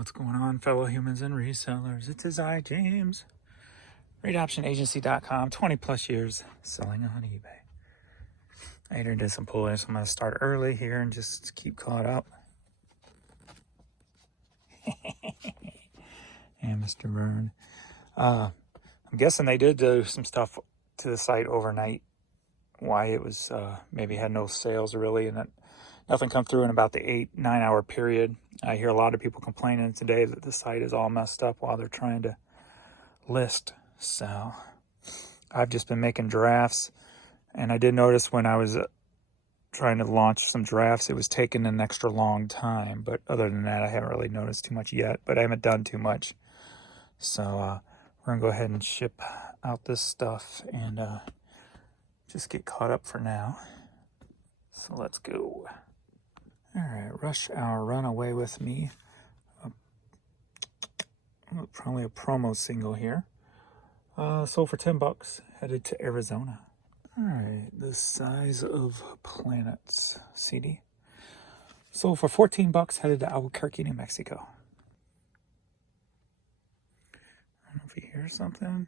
What's going on, fellow humans and resellers? It is I, James. RateOptionAgency.com, 20 plus years selling on eBay. I did some pulling, so I'm going to start early here and just keep caught up. And Mr. Byrne. I'm guessing they did do some stuff to the site overnight. Why it was maybe had no sales really, and that nothing come through in about the 8-9 hour period. I hear a lot of people complaining today that the site is all messed up while they're trying to list. So I've just been making drafts, and I did notice when I was trying to launch some drafts, it was taking an extra long time. But other than that, I haven't really noticed too much yet, but I haven't done too much. So we're gonna go ahead and ship out this stuff and just get caught up for now. So let's go. All right, Rush Hour, Run Away With Me. Probably a promo single here. Sold for $10, headed to Arizona. All right, The Size of Planets CD. Sold for $14, headed to Albuquerque, New Mexico. I don't know if you hear something.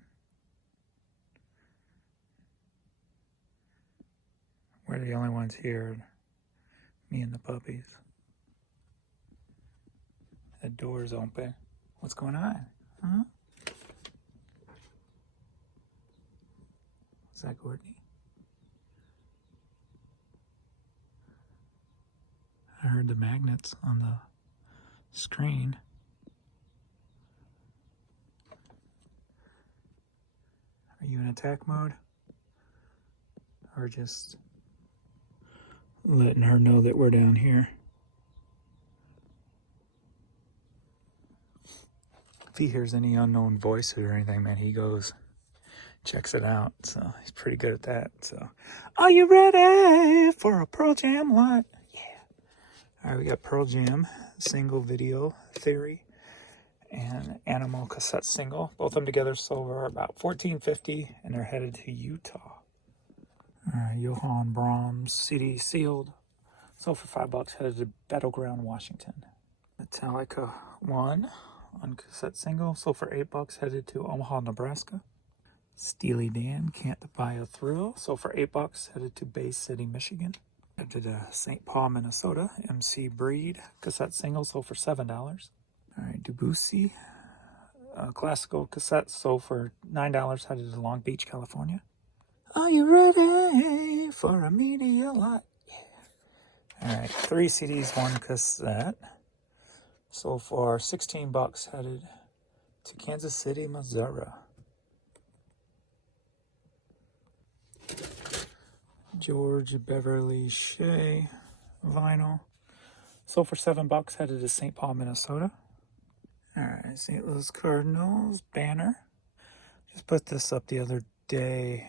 We're the only ones here. Me and the puppies. The door's open. What's going on? Huh? Is that Courtney? I heard the magnets on the screen. Are you in attack mode? Or just letting her know that we're down here? If he hears any unknown voices or anything, man, he goes, checks it out. So he's pretty good at that. So, are you ready for a Pearl Jam lot? Yeah. All right, we got Pearl Jam, single video theory, and Animal cassette single. Both of them together sold for about $14.50, and they're headed to Utah. All right, Johann Brahms CD sealed. Sold for $5, headed to Battleground, Washington. Metallica 1 on cassette single. Sold for $8, headed to Omaha, Nebraska. Steely Dan, Can't Buy a Thrill. Sold for $8, headed to Bay City, Michigan. Headed to St. Paul, Minnesota. MC Breed, cassette single. Sold for $7. All right, Debussy, classical cassette. Sold for $9, headed to Long Beach, California. Are you ready for a media lot? Yeah. All right, 3 CDs, 1 cassette. Sold for $16, headed to Kansas City, Missouri. George Beverly Shea vinyl. Sold for $7, headed to St. Paul, Minnesota. All right, St. Louis Cardinals banner. Just put this up the other day.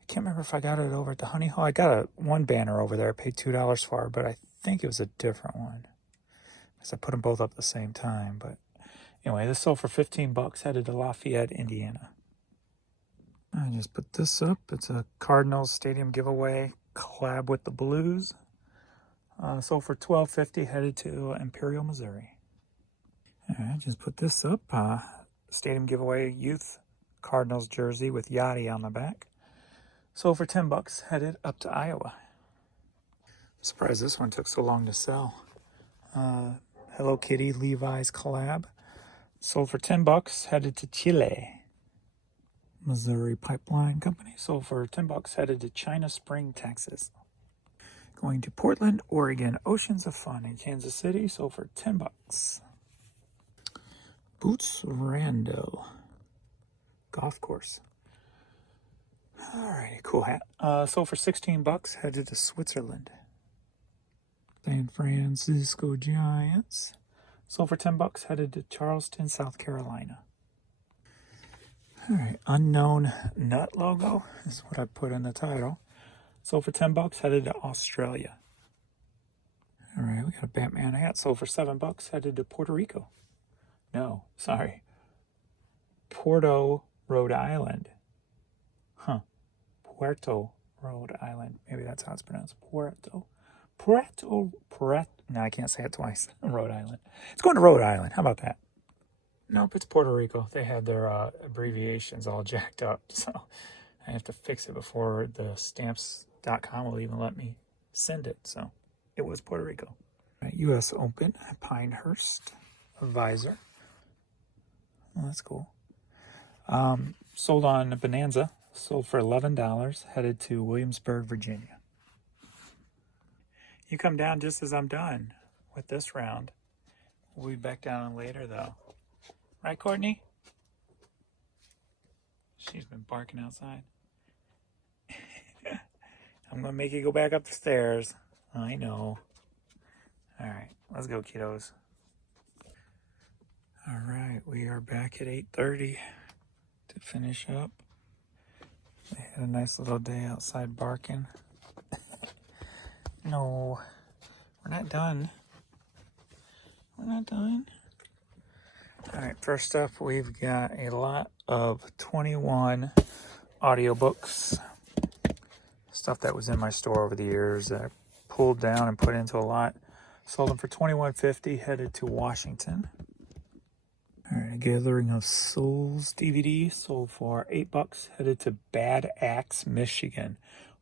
I can't remember if I got it over at the Honey Hole. I got one banner over there. I paid $2 for it, but I think it was a different one, because I put them both up at the same time. But anyway, this sold for $15, headed to Lafayette, Indiana. I just put this up. It's a Cardinals Stadium giveaway collab with the Blues. Sold for $12.50, headed to Imperial, Missouri. All right, just put this up. Stadium giveaway youth Cardinals jersey with Yachty on the back. Sold for $10, headed up to Iowa. I'm surprised this one took so long to sell. Hello Kitty Levi's collab. Sold for $10, headed to Chile. Missouri Pipeline Company. Sold for $10, headed to China Spring, Texas. Going to Portland, Oregon. Oceans of Fun in Kansas City. Sold for $10. Boots Rando golf course. Alrighty, cool hat. Sold for $16, headed to Switzerland. San Francisco Giants. Sold for $10, headed to Charleston, South Carolina. All right, Unknown Nut logo is what I put in the title. Sold for $10, headed to Australia. All right, we got a Batman hat. Sold for $7, headed to Puerto Rico. No, sorry. Porto, Rhode Island. Puerto, Rhode Island. Maybe that's how it's pronounced. No, I can't say it twice. Rhode Island. It's going to Rhode Island. How about that? Nope, it's Puerto Rico. They had their abbreviations all jacked up, so I have to fix it before the stamps.com will even let me send it. So it was Puerto Rico. U.S. Open, Pinehurst, visor. Oh, that's cool. Sold on Bonanza. Sold for $11. Headed to Williamsburg, Virginia. You come down just as I'm done with this round. We'll be back down later, though. Right, Courtney? She's been barking outside. I'm going to make you go back up the stairs. I know. All right, let's go, kiddos. All right, we are back at 8:30 to finish up. They had a nice little day outside barking. No, we're not done. We're not done. All right, first up, we've got a lot of 21 audiobooks. Stuff that was in my store over the years that I pulled down and put into a lot. Sold them for $21.50, headed to Washington. All right, Gathering of Souls DVD sold for $8, headed to Bad Axe, Michigan.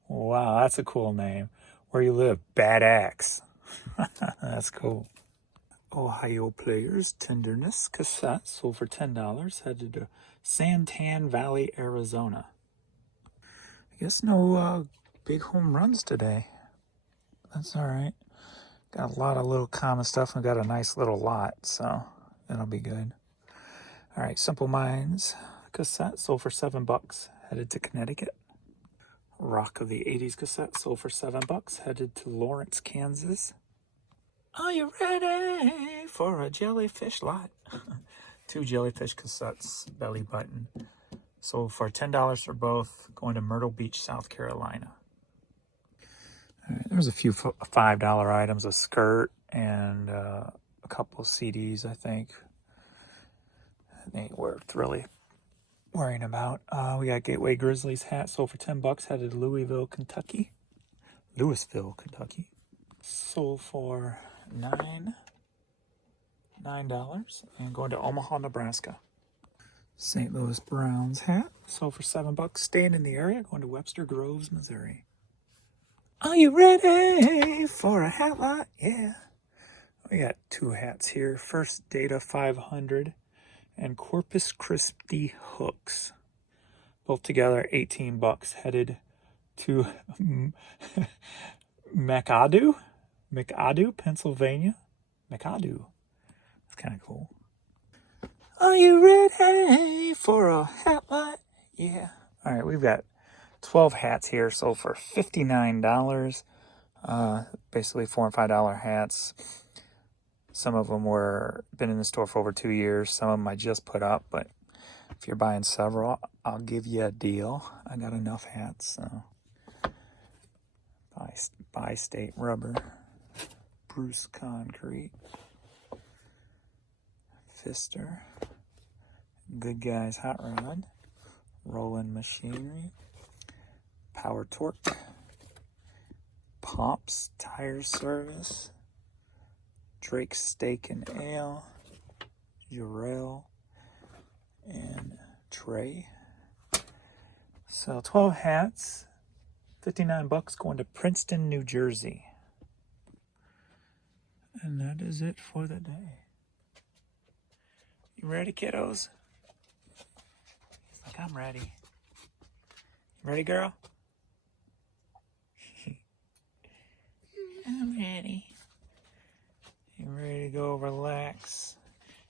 Wow, that's a cool name. Where you live, Bad Axe. That's cool. Ohio Players Tenderness cassette sold for $10, headed to Santan Valley, Arizona. I guess no big home runs today. That's all right. Got a lot of little common stuff and got a nice little lot, so that'll be good. All right, Simple Minds cassette sold for $7, headed to Connecticut. Rock of the 80s cassette sold for $7, headed to Lawrence, Kansas. Are you ready for a jellyfish lot? 2 jellyfish cassettes, belly button. Sold for $10 for both, going to Myrtle Beach, South Carolina. All right, there's a few $5 items, a skirt and a couple CDs, I think. They ain't worth really worrying about. We got Gateway Grizzlies hat, sold for $10, headed to Louisville, Kentucky. Louisville, Kentucky. Sold for $9 and going to Omaha, Nebraska. St. Louis Browns hat, sold for $7, staying in the area, going to Webster Groves, Missouri. Are you ready for a hat lot? Yeah. We got 2 hats here. First Data 500 and Corpus Christi hooks. Both together $18, headed to McAdoo, Pennsylvania. McAdoo. That's kind of cool. Are you ready for a hat lot? Yeah. All right, we've got 12 hats here, sold for $59. Basically $4 and $5 hats. Some of them were been in the store for over 2 years. Some of them I just put up, but if you're buying several, I'll give you a deal. I got enough hats. So. Bi-State Rubber, Bruce Concrete, Pfister, Good Guys Hot Rod, Roland Machinery, Power Torque, Pops Tire Service, Drake Steak and Ale, Jarrell, and Trey. So 12 hats, $59 going to Princeton, New Jersey. And that is it for the day. You ready, kiddos? He's like, I'm ready. You ready, girl? I'm ready. You ready to go relax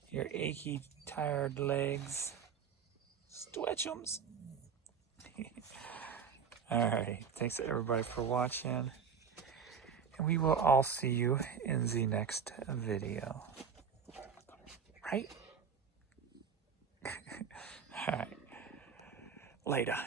your achy, tired legs? Stretch 'em. All right. Thanks everybody for watching. And we will all see you in the next video. Right? All right. Later.